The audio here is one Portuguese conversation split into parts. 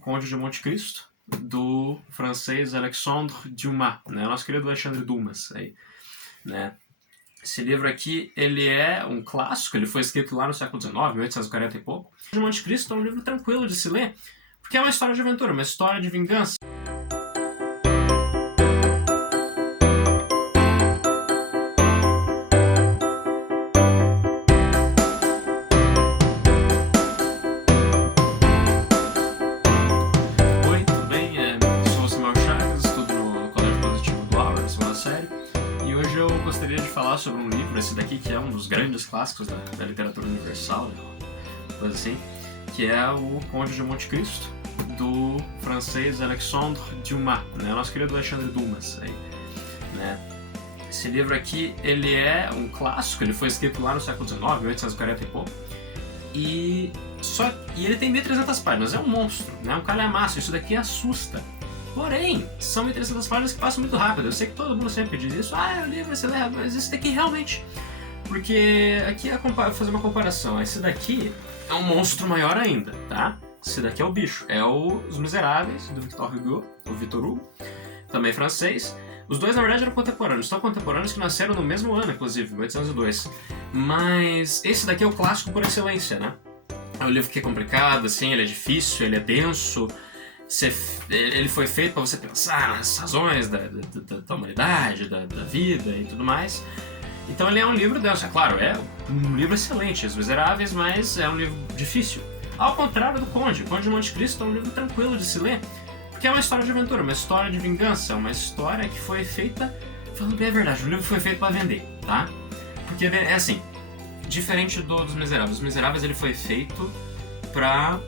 Conde de Monte Cristo, do francês Alexandre Dumas, né? Nosso querido Alexandre Dumas, aí, né? Esse livro aqui, ele é um clássico, ele foi escrito lá no século XIX, 1840 e pouco. O Conde de Monte Cristo é um livro tranquilo de se ler, porque é uma história de aventura, uma história de vingança. Gostaria de falar sobre um livro, esse daqui que é um dos grandes clássicos da literatura universal, né? Coisa assim, que é o Conde de Monte Cristo, do francês Alexandre Dumas, né? Nosso querido Alexandre Dumas, aí, né? Esse livro aqui, ele é um clássico, ele foi escrito lá no século XIX, 1840 e pouco, e ele tem 1.300 páginas, é um monstro, né? Um calhamaço, isso daqui assusta. Porém, são 1.300 páginas que passam muito rápido. Eu sei que todo mundo sempre diz isso. O livro você lê rápido, mas esse daqui realmente... Porque aqui vou fazer uma comparação. Esse daqui é um monstro maior ainda, tá? Esse daqui é o bicho. É Os Miseráveis, do Victor Hugo, o Victor Hugo, também francês. Os dois, na verdade, eram contemporâneos. São contemporâneos que nasceram no mesmo ano, inclusive, 1802. Mas esse daqui é o clássico por excelência, né? É um livro que é complicado, assim, ele é difícil, ele é denso. Ele foi feito para você pensar nas razões da humanidade, da vida e tudo mais. Então ele é um livro denso, é claro, é um livro excelente, Os Miseráveis, mas é um livro difícil. Ao contrário do Conde de Monte Cristo é um livro tranquilo de se ler, porque é uma história de aventura, uma história de vingança, uma história que foi feita, falando bem a verdade, o livro foi feito para vender, tá? Porque é assim, diferente dos Miseráveis. Os Miseráveis ele foi feito para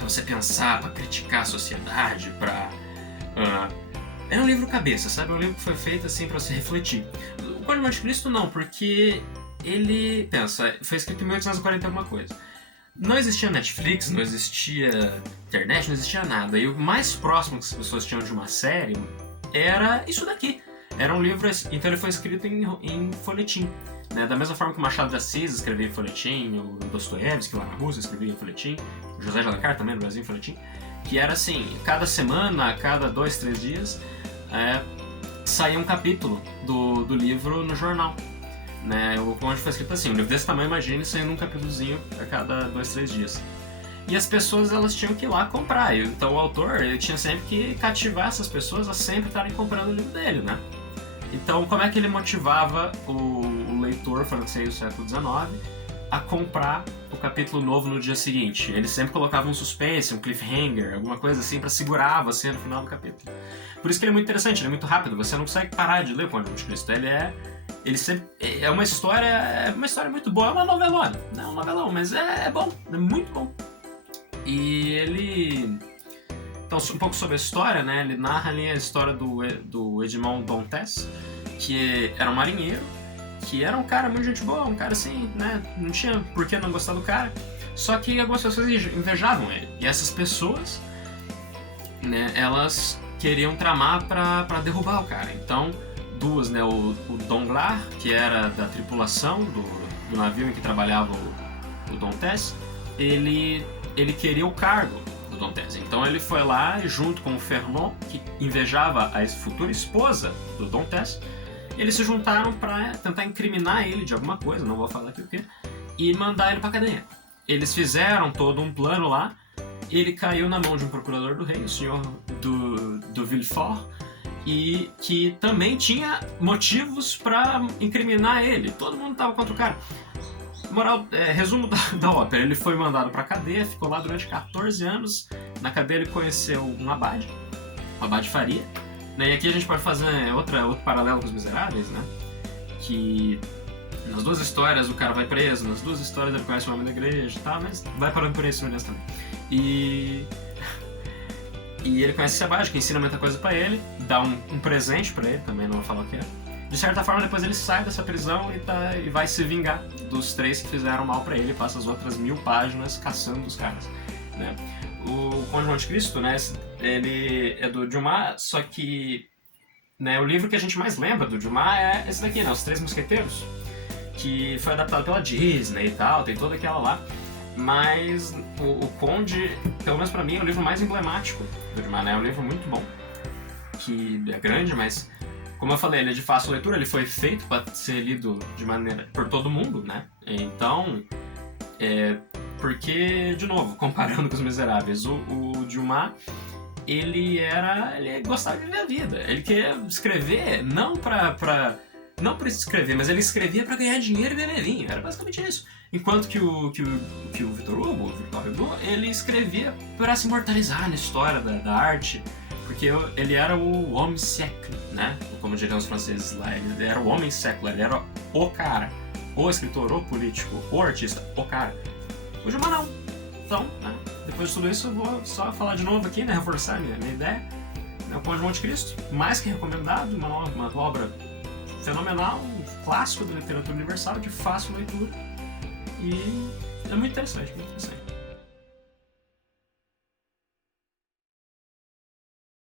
você pensar, para criticar a sociedade, é um livro cabeça, sabe? É um livro que foi feito assim para você refletir. O Conde de Monte Cristo não, porque ele, foi escrito em 1840 alguma coisa. Não existia Netflix, não existia internet, não existia nada. E o mais próximo que as pessoas tinham de uma série era isso daqui. Era um livro, então ele foi escrito em folhetim. Né? Da mesma forma que o Machado de Assis escrevia em folhetim, o Dostoiévski lá na Rússia escrevia em folhetim, o José de Alencar também no Brasil em folhetim, que era assim, cada semana, cada 2, 3 dias, saía um capítulo do livro no jornal. Né? O Conde foi escrito assim, um livro desse tamanho, imagine, saindo um capítulozinho a cada 2, 3 dias. E as pessoas elas tinham que ir lá comprar, então o autor ele tinha sempre que cativar essas pessoas a sempre estarem comprando o livro dele, né? Então, como é que ele motivava o leitor francês do século XIX a comprar o capítulo novo no dia seguinte? Ele sempre colocava um suspense, um cliffhanger, alguma coisa assim para segurar você no final do capítulo. Por isso que ele é muito interessante, ele é muito rápido, você não consegue parar de ler o Conde de Monte Cristo. Ele sempre é uma história muito boa, é uma novelona, não é um novelão, mas é bom, é muito bom. E ele... Então, um pouco sobre a história, né? Ele narra ali a história do Edmond Dantes, que era um marinheiro, que era um cara muito gente boa, um cara assim, né? Não tinha por que não gostar do cara. Só que algumas pessoas invejavam ele. E essas pessoas, né? Elas queriam tramar pra derrubar o cara. Então, duas, né? O Danglars, que era da tripulação do navio em que trabalhava o Dantes, ele queria o cargo do Dantes. Então ele foi lá junto com o Fernand, que invejava a futura esposa do Dantes. Eles se juntaram para tentar incriminar ele de alguma coisa, não vou falar aqui o que, e mandar ele para cadeia. Eles fizeram todo um plano lá. Ele caiu na mão de um procurador do rei, o senhor do Villefort, e que também tinha motivos para incriminar ele. Todo mundo estava contra o cara. Resumo da ópera, ele foi mandado pra cadeia, ficou lá durante 14 anos. Na cadeia ele conheceu um abade, o Abade Faria, né? E aqui a gente pode fazer outro paralelo com Os Miseráveis, né? Que nas duas histórias o cara vai preso, nas duas histórias ele conhece um homem da igreja e tal, mas vai parando por isso mesmo também. E ele conhece esse abade, que ensina muita coisa pra ele, dá um presente pra ele, também não vou falar o que é. De certa forma, depois ele sai dessa prisão e vai se vingar dos 3 que fizeram mal pra ele e passa as outras 1000 páginas caçando os caras, né? O Conde de Monte Cristo, né, ele é do Dumas, só que, né, o livro que a gente mais lembra do Dumas é esse daqui, né, Os Três Mosqueteiros, que foi adaptado pela Disney e tal, tem toda aquela lá. Mas o Conde, pelo menos pra mim, é o livro mais emblemático do Dumas, né? É um livro muito bom, que é grande, mas como eu falei, ele é de fácil leitura, ele foi feito para ser lido de maneira por todo mundo, né? Então, porque, de novo, comparando com Os Miseráveis, o Dumas, ele gostava de viver a vida. Ele queria escrever não não pra escrever, mas ele escrevia pra ganhar dinheiro e beber vinho. Era basicamente isso. Enquanto que o Victor Hugo, ele escrevia pra se imortalizar na história da arte. Porque ele era o homme siècle, né? Como diriam os franceses lá. Ele era o homem século, ele era o cara. O escritor, o político, o artista, o cara. O Dumas não. Então, né? Depois de tudo isso, eu vou só falar de novo aqui, né? Reforçar a minha ideia. O Conde de Monte Cristo, mais que recomendado, uma obra fenomenal, um clássico da literatura universal, de fácil leitura. E é muito interessante, muito interessante.